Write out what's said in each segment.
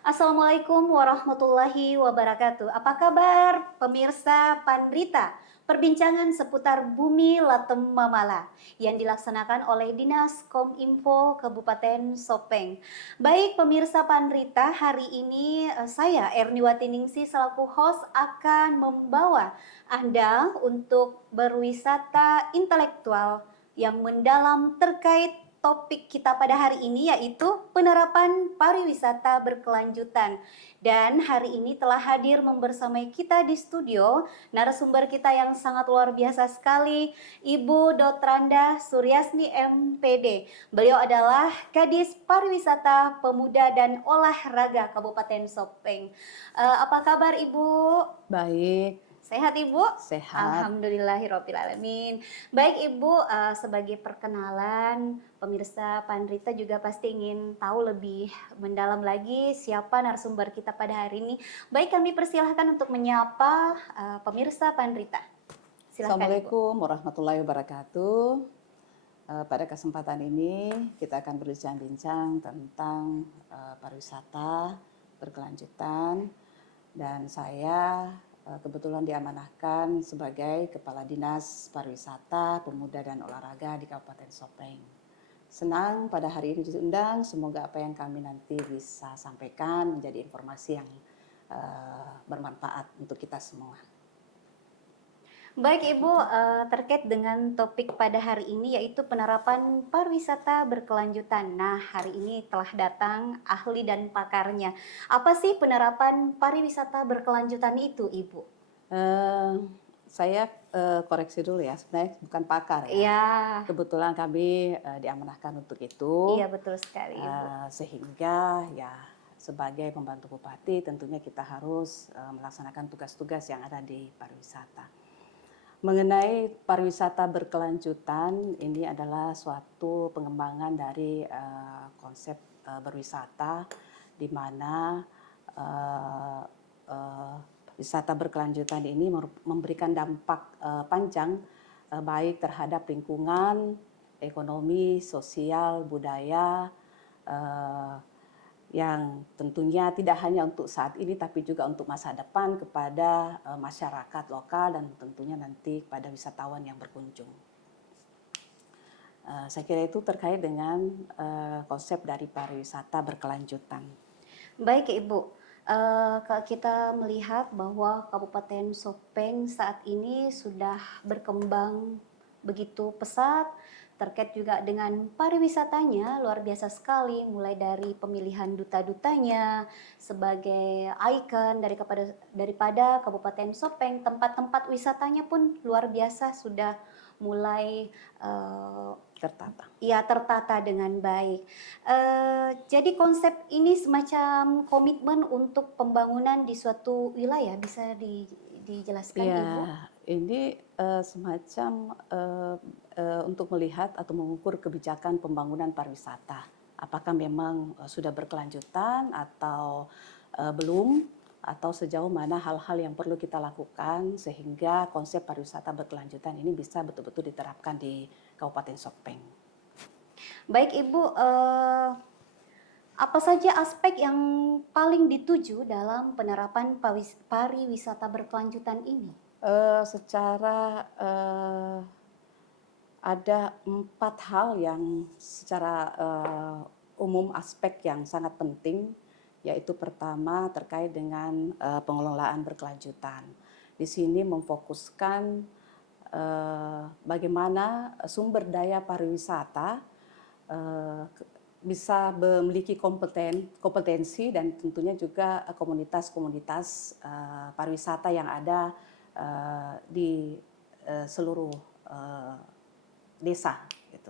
Assalamualaikum warahmatullahi wabarakatuh. Apa kabar pemirsa Pandrita? Perbincangan seputar Bumi Latem Mamala yang dilaksanakan oleh Dinas Kominfo Kabupaten Sopeng. Baik pemirsa Pandrita, hari ini saya Erniwati Ningsi selaku host akan membawa Anda untuk berwisata intelektual yang mendalam terkait topik kita pada hari ini, yaitu penerapan pariwisata berkelanjutan. Dan hari ini telah hadir membersamai kita di studio narasumber kita yang sangat luar biasa sekali, Ibu Dotranda Suryasni MPD. Beliau adalah Kadis Pariwisata Pemuda dan Olahraga Kabupaten Sopeng. Apa kabar Ibu? Baik, Sehat Ibu? sehat. Alhamdulillahirrahmanirrahim. Baik Ibu, sebagai perkenalan, pemirsa Pandrita juga pasti ingin tahu lebih mendalam lagi siapa narasumber kita pada hari ini. Baik, kami persilahkan untuk menyapa pemirsa Pandrita. Silahkan Ibu. Assalamualaikum warahmatullahi wabarakatuh. Pada kesempatan ini kita akan berbincang-bincang tentang pariwisata berkelanjutan, dan saya kebetulan diamanahkan sebagai Kepala Dinas Pariwisata, Pemuda dan Olahraga di Kabupaten Sopeng. Senang pada hari ini diundang, semoga apa yang kami nanti bisa sampaikan menjadi informasi yang bermanfaat untuk kita semua. Baik Ibu, terkait dengan topik pada hari ini yaitu penerapan pariwisata berkelanjutan. Nah, hari ini telah datang ahli dan pakarnya. Apa sih penerapan pariwisata berkelanjutan itu, Ibu? Saya koreksi dulu ya, sebenarnya bukan pakar ya. Iya. Kebetulan kami diamanahkan untuk itu. Iya, betul sekali Ibu. Sehingga ya sebagai pembantu bupati tentunya kita harus melaksanakan tugas-tugas yang ada di pariwisata. Mengenai pariwisata berkelanjutan, ini adalah suatu pengembangan dari konsep berwisata di mana wisata berkelanjutan ini memberikan dampak panjang baik terhadap lingkungan, ekonomi, sosial, budaya, yang tentunya tidak hanya untuk saat ini tapi juga untuk masa depan kepada masyarakat lokal dan tentunya nanti kepada wisatawan yang berkunjung. Saya kira itu terkait dengan konsep dari pariwisata berkelanjutan. Baik Ibu, kalau kita melihat bahwa Kabupaten Sopeng saat ini sudah berkembang begitu pesat, terkait juga dengan pariwisatanya luar biasa sekali, mulai dari pemilihan duta-dutanya sebagai ikon daripada Kabupaten Sopeng. Tempat-tempat wisatanya pun luar biasa sudah mulai tertata dengan baik. Jadi konsep ini semacam komitmen untuk pembangunan di suatu wilayah, bisa dijelaskan ya, Ibu? Ini semacam untuk melihat atau mengukur kebijakan pembangunan pariwisata. Apakah memang sudah berkelanjutan atau belum, atau sejauh mana hal-hal yang perlu kita lakukan sehingga konsep pariwisata berkelanjutan ini bisa betul-betul diterapkan di Kabupaten Sopeng. Baik Ibu, apa saja aspek yang paling dituju dalam penerapan pariwisata berkelanjutan ini? Secara ada 4 hal yang secara umum aspek yang sangat penting, yaitu pertama terkait dengan pengelolaan berkelanjutan. Di sini memfokuskan bagaimana sumber daya pariwisata bisa memiliki kompetensi dan tentunya juga komunitas-komunitas pariwisata yang ada di seluruh desa, gitu.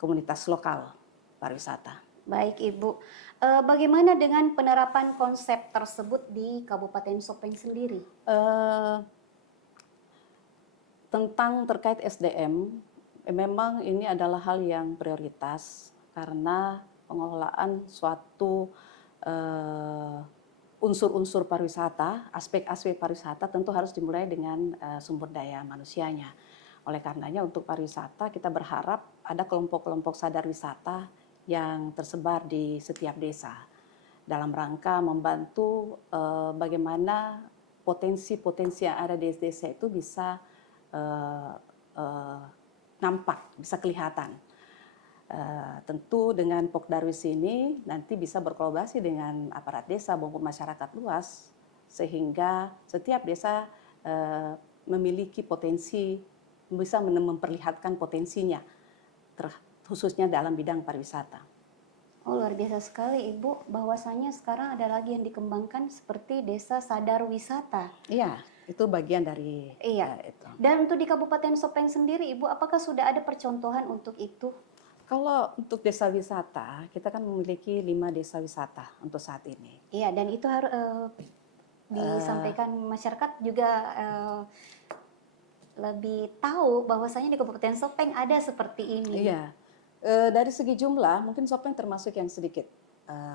Komunitas lokal pariwisata. Baik Ibu, bagaimana dengan penerapan konsep tersebut di Kabupaten Sopeng sendiri? Tentang terkait SDM, memang ini adalah hal yang prioritas karena pengelolaan suatu unsur-unsur pariwisata, aspek-aspek pariwisata tentu harus dimulai dengan sumber daya manusianya. Oleh karenanya untuk pariwisata kita berharap ada kelompok-kelompok sadar wisata yang tersebar di setiap desa. dalam rangka membantu bagaimana potensi-potensi yang ada di desa itu bisa nampak, bisa kelihatan. Tentu dengan Pokdarwis ini nanti bisa berkolaborasi dengan aparat desa maupun masyarakat luas, sehingga setiap desa memiliki potensi, bisa memperlihatkan potensinya, khususnya dalam bidang pariwisata. Oh, luar biasa sekali Ibu, bahwasanya sekarang ada lagi yang dikembangkan seperti desa sadar wisata. Iya, itu bagian dari Iya. itu. Dan untuk di Kabupaten Sopeng sendiri Ibu, apakah sudah ada percontohan untuk itu? Kalau untuk desa wisata, kita kan memiliki 5 desa wisata untuk saat ini. Iya, dan itu harus disampaikan masyarakat juga lebih tahu bahwasanya di Kabupaten Sopeng ada seperti ini. Iya, dari segi jumlah mungkin Sopeng termasuk yang sedikit,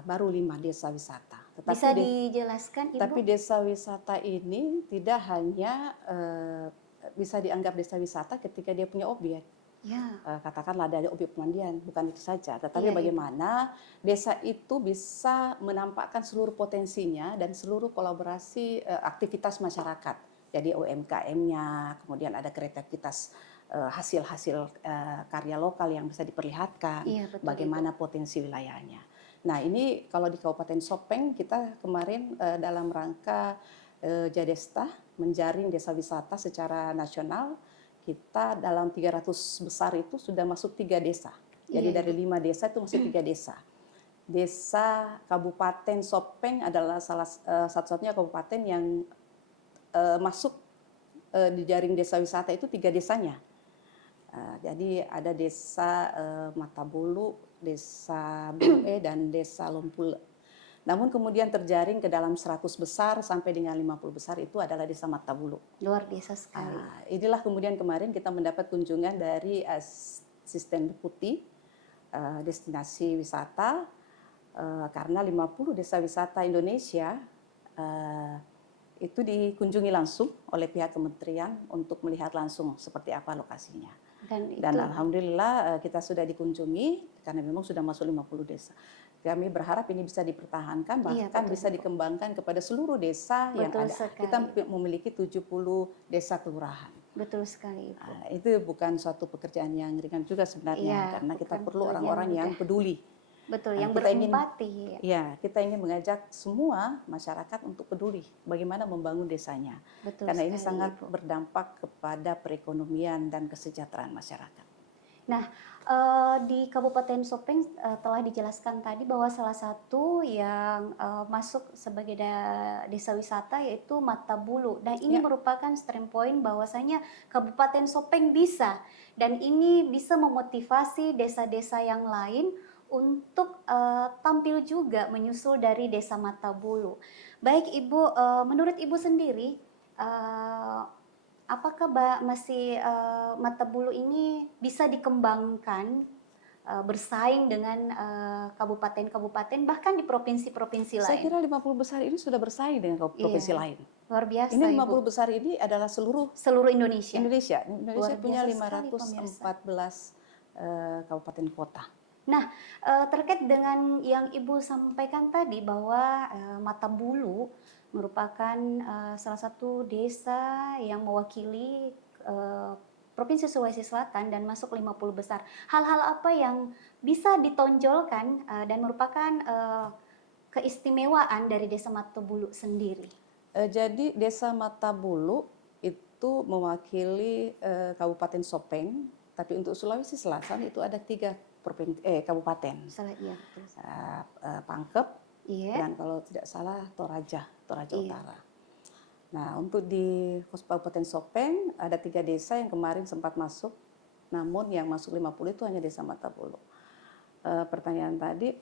baru 5 desa wisata. Bisa dijelaskan Ibu? Tapi desa wisata ini tidak hanya bisa dianggap desa wisata ketika dia punya objek. Ya, Katakanlah ada objek pemandian, bukan itu saja, tetapi Iya, bagaimana desa itu bisa menampakkan seluruh potensinya dan seluruh kolaborasi aktivitas masyarakat. Jadi UMKM-nya, kemudian ada kreativitas hasil-hasil karya lokal yang bisa diperlihatkan, Iya, betul, bagaimana potensi wilayahnya. Nah ini kalau di Kabupaten Sopeng kita kemarin dalam rangka Jadesta menjaring desa wisata secara nasional, kita dalam 300 besar itu sudah masuk 3 desa. Jadi Iya, dari 5 desa itu masuk 3 desa. Desa Kabupaten Sopeng adalah salah satu-satunya kabupaten yang masuk di jaring desa wisata itu 3 desanya. Jadi ada desa Matabulu, desa Bue, dan desa Lompul. Namun kemudian terjaring ke dalam 100 besar sampai dengan 50 besar itu adalah desa Matabulu. luar biasa sekali. Inilah kemudian kemarin kita mendapat kunjungan dari asisten deputi destinasi wisata, karena 50 desa wisata Indonesia itu dikunjungi langsung oleh pihak kementerian untuk melihat langsung seperti apa lokasinya. Dan alhamdulillah kita sudah dikunjungi karena memang sudah masuk 50 desa. Kami berharap ini bisa dipertahankan, bahkan bisa dikembangkan kepada seluruh desa yang ada. Kita memiliki 70 desa kelurahan. Betul sekali, Ibu. Itu bukan suatu pekerjaan yang ringan juga sebenarnya, karena kita perlu orang-orang yang peduli. Betul, yang berempati. Ya, kita ingin mengajak semua masyarakat untuk peduli bagaimana membangun desanya. Betul karena sekali, ini sangat Ibu. berdampak kepada perekonomian dan kesejahteraan masyarakat. Nah, di Kabupaten Sopeng telah dijelaskan tadi bahwa salah satu yang masuk sebagai desa wisata yaitu Matabulu. Dan ini merupakan starting point bahwasanya Kabupaten Sopeng bisa. Dan ini bisa memotivasi desa-desa yang lain untuk tampil juga menyusul dari desa Matabulu. Baik Ibu, menurut Ibu sendiri, apakah masih Matabulu ini bisa dikembangkan bersaing dengan kabupaten-kabupaten bahkan di provinsi-provinsi lain? Saya kira 50 besar ini sudah bersaing dengan provinsi lain. Luar biasa, ini 50 Ibu. besar ini adalah seluruh Indonesia. Indonesia punya sekali, 514 kabupaten kota. Nah, terkait dengan yang Ibu sampaikan tadi bahwa Matabulu merupakan salah satu desa yang mewakili Provinsi Sulawesi Selatan dan masuk 50 besar. Hal-hal apa yang bisa ditonjolkan dan merupakan keistimewaan dari desa Matabulu sendiri? Jadi desa Matabulu itu mewakili Kabupaten Sopeng, tapi untuk Sulawesi Selatan itu ada 3 kabupaten. Iya, Pangkep, dan kalau tidak salah Toraja Utara. Nah, untuk di Kabupaten Sopeng ada 3 desa yang kemarin sempat masuk, namun yang masuk 50 itu hanya desa Matabulu. Pertanyaan tadi,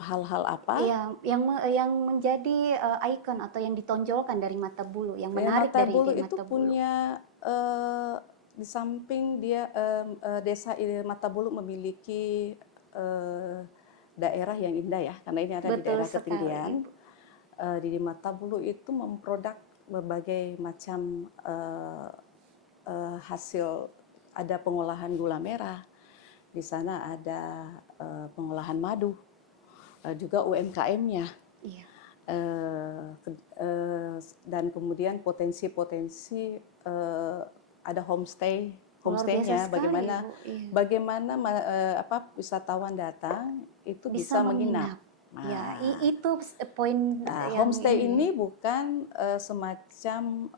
hal-hal apa? Yang menjadi ikon atau yang ditonjolkan dari Matabulu, yang menarik Matabulu dari itu Matabulu. punya di samping dia desa Matabulu memiliki daerah yang indah ya, karena ini ada di daerah ketinggian. Di Matabulu itu memproduk berbagai macam hasil, ada pengolahan gula merah, di sana ada pengolahan madu, juga UMKM-nya. Iya. Dan kemudian potensi-potensi ada Luar biasa homestay-nya, sekali, bagaimana Ibu. Iya. bagaimana wisatawan datang itu Bisa bisa menginap. menginap. Ya, Nah, itu poin yang homestay ini ya. ini bukan semacam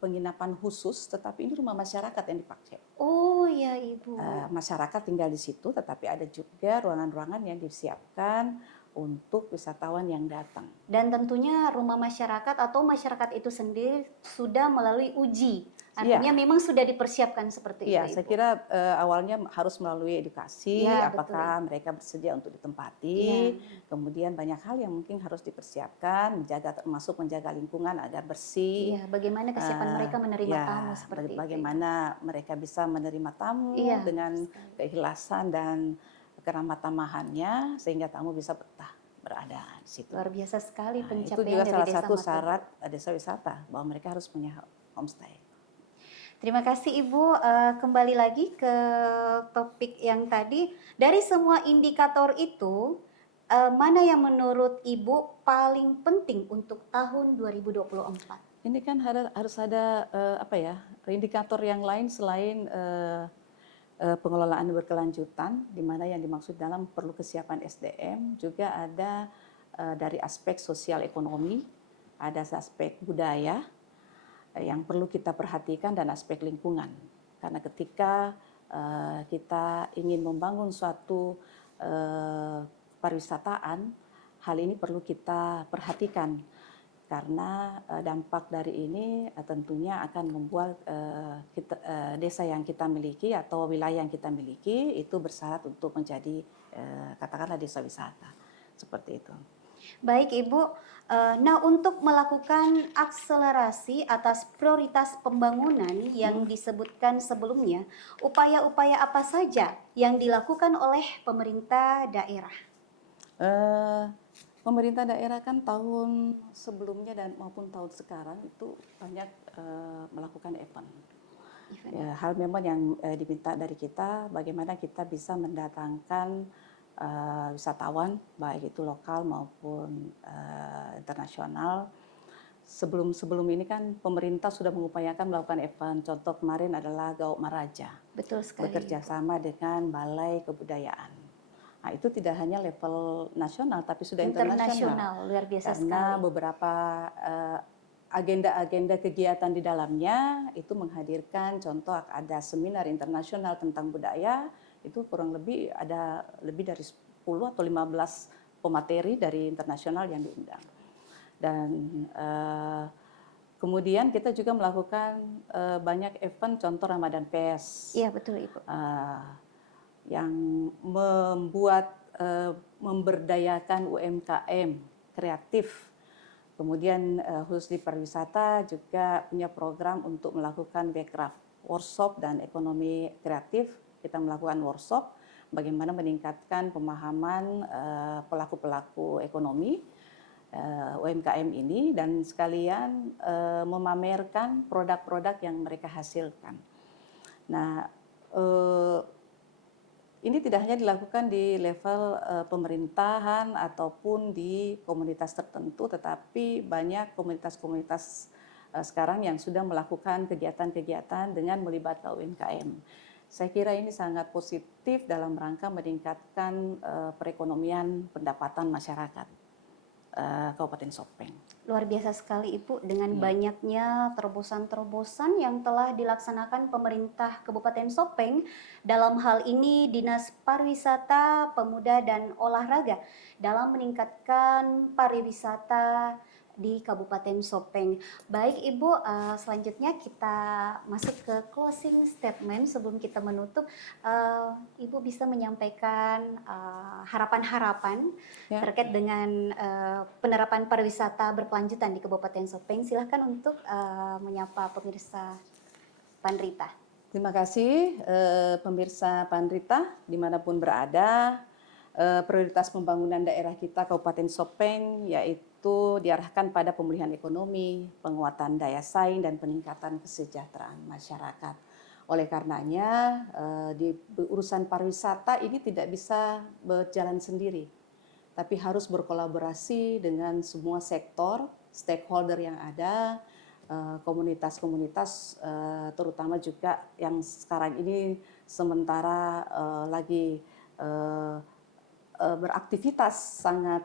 penginapan khusus, tetapi ini rumah masyarakat yang dipakai. Oh ya, Ibu. Masyarakat tinggal di situ, tetapi ada juga ruangan-ruangan yang disiapkan untuk wisatawan yang datang. Dan tentunya rumah masyarakat atau masyarakat itu sendiri sudah melalui uji. Artinya Iya, memang sudah dipersiapkan seperti itu, iya, saya Ibu. kira awalnya harus melalui edukasi, Ya, betul, apakah Ibu. mereka bersedia untuk Iya. ditempati, kemudian banyak hal yang mungkin harus dipersiapkan, termasuk menjaga lingkungan agar bersih. Iya, bagaimana kesiapan mereka menerima Ya, tamu seperti itu, Ibu. bagaimana mereka bisa menerima tamu Iya, dengan betul sekali. keikhlasan dan keramah tamahannya sehingga tamu bisa betah berada di situ. Luar biasa sekali Nah, itu pencapaian juga dari salah Desa satu Matopo. syarat desa wisata bahwa mereka harus punya homestay. Terima kasih Ibu. Kembali lagi ke topik yang tadi. Dari semua indikator itu, mana yang menurut Ibu paling penting untuk tahun 2024? Ini kan harus ada indikator yang lain selain pengelolaan berkelanjutan, di mana yang dimaksud dalam perlu kesiapan SDM, juga ada dari aspek sosial ekonomi, ada aspek budaya yang perlu kita perhatikan dan aspek lingkungan. Karena ketika kita ingin membangun suatu pariwisataan, hal ini perlu kita perhatikan karena dampak dari ini tentunya akan membuat desa yang kita miliki atau wilayah yang kita miliki itu bersyarat untuk menjadi katakanlah desa wisata, seperti itu. Baik Ibu, nah untuk melakukan akselerasi atas prioritas pembangunan yang disebutkan sebelumnya, upaya-upaya apa saja yang dilakukan oleh pemerintah daerah? Pemerintah daerah kan tahun sebelumnya dan maupun tahun sekarang itu banyak melakukan event. Ya, hal memang yang diminta dari kita bagaimana kita bisa mendatangkan wisatawan baik itu lokal maupun internasional. Sebelum ini kan pemerintah sudah mengupayakan melakukan event. Contoh kemarin adalah Gaok Maraja, Betul sekali. bekerja sama dengan Balai Kebudayaan. Nah, itu tidak hanya level nasional tapi sudah internasional. Luar biasa Karena sekali. beberapa agenda-agenda kegiatan di dalamnya itu menghadirkan contoh ada seminar internasional tentang budaya, itu kurang lebih ada lebih dari 10 atau 15 pemateri dari internasional yang diundang. Dan kemudian kita juga melakukan banyak event contoh Ramadan Fest. Iya betul Ibu. Yang membuat memberdayakan UMKM kreatif. Kemudian khusus di pariwisata juga punya program untuk melakukan backcraft workshop dan ekonomi kreatif. Kita melakukan workshop bagaimana meningkatkan pemahaman pelaku-pelaku ekonomi UMKM ini dan sekalian memamerkan produk-produk yang mereka hasilkan. Nah, ini tidak hanya dilakukan di level pemerintahan ataupun di komunitas tertentu, tetapi banyak komunitas-komunitas sekarang yang sudah melakukan kegiatan-kegiatan dengan melibatkan UMKM. Saya kira ini sangat positif dalam rangka meningkatkan perekonomian pendapatan masyarakat Kabupaten Sopeng. Luar biasa sekali Ibu dengan banyaknya terobosan-terobosan yang telah dilaksanakan pemerintah Kabupaten Sopeng, dalam hal ini Dinas Pariwisata, Pemuda dan Olahraga dalam meningkatkan pariwisata di Kabupaten Sopeng. Baik Ibu, selanjutnya kita masuk ke closing statement. Sebelum kita menutup, Ibu bisa menyampaikan harapan-harapan terkait dengan penerapan pariwisata berkelanjutan di Kabupaten Sopeng. Silahkan untuk menyapa pemirsa Pandrita. Terima kasih pemirsa Pandrita dimanapun berada. Prioritas pembangunan daerah kita Kabupaten Sopeng yaitu diarahkan pada pemulihan ekonomi, penguatan daya saing dan peningkatan kesejahteraan masyarakat. Oleh karenanya di urusan pariwisata ini tidak bisa berjalan sendiri. tapi harus berkolaborasi dengan semua sektor, stakeholder yang ada, komunitas-komunitas, terutama juga yang sekarang ini sementara lagi beraktivitas sangat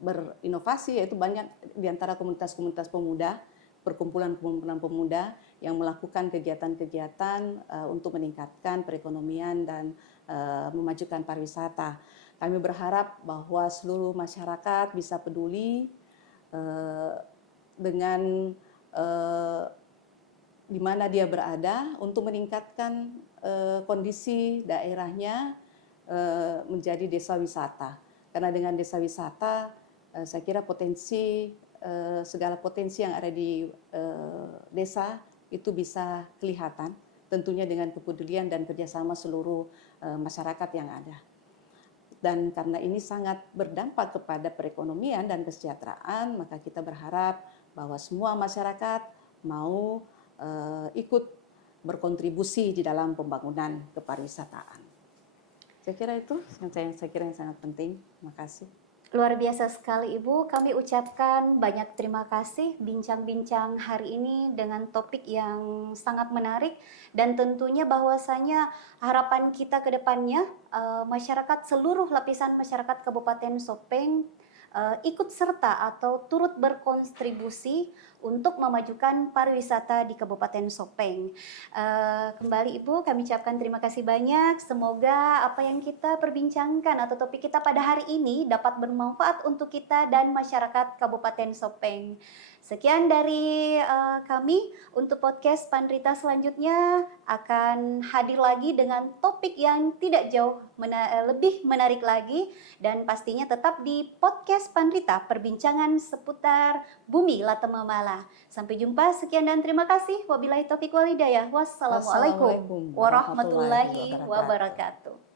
berinovasi, yaitu banyak di antara komunitas-komunitas pemuda, perkumpulan-perkumpulan pemuda yang melakukan kegiatan-kegiatan untuk meningkatkan perekonomian dan memajukan pariwisata. Kami berharap bahwa seluruh masyarakat bisa peduli dengan di mana dia berada untuk meningkatkan kondisi daerahnya menjadi desa wisata. Karena dengan desa wisata, saya kira segala potensi yang ada di desa itu bisa kelihatan, tentunya dengan kepedulian dan kerjasama seluruh masyarakat yang ada. Dan karena ini sangat berdampak kepada perekonomian dan kesejahteraan, maka kita berharap bahwa semua masyarakat mau ikut berkontribusi di dalam pembangunan kepariwisataan. Saya kira itu yang saya kira yang sangat penting. Terima kasih. Luar biasa sekali Ibu, kami ucapkan banyak terima kasih bincang-bincang hari ini dengan topik yang sangat menarik, dan tentunya bahwasanya harapan kita ke depannya masyarakat, seluruh lapisan masyarakat Kabupaten Sopeng ikut serta atau turut berkontribusi untuk memajukan pariwisata di Kabupaten Sopeng. Kembali Ibu, kami ucapkan terima kasih banyak. Semoga apa yang kita perbincangkan atau topik kita pada hari ini dapat bermanfaat untuk kita dan masyarakat Kabupaten Sopeng. Sekian dari kami. Untuk podcast Pandrita selanjutnya akan hadir lagi dengan topik yang tidak jauh lebih menarik lagi, dan pastinya tetap di podcast Pandrita, perbincangan seputar bumi Latemamala. Sampai jumpa, sekian dan terima kasih. Wabillahi taufiq wal hidayah. Wassalamualaikum warahmatullahi wabarakatuh.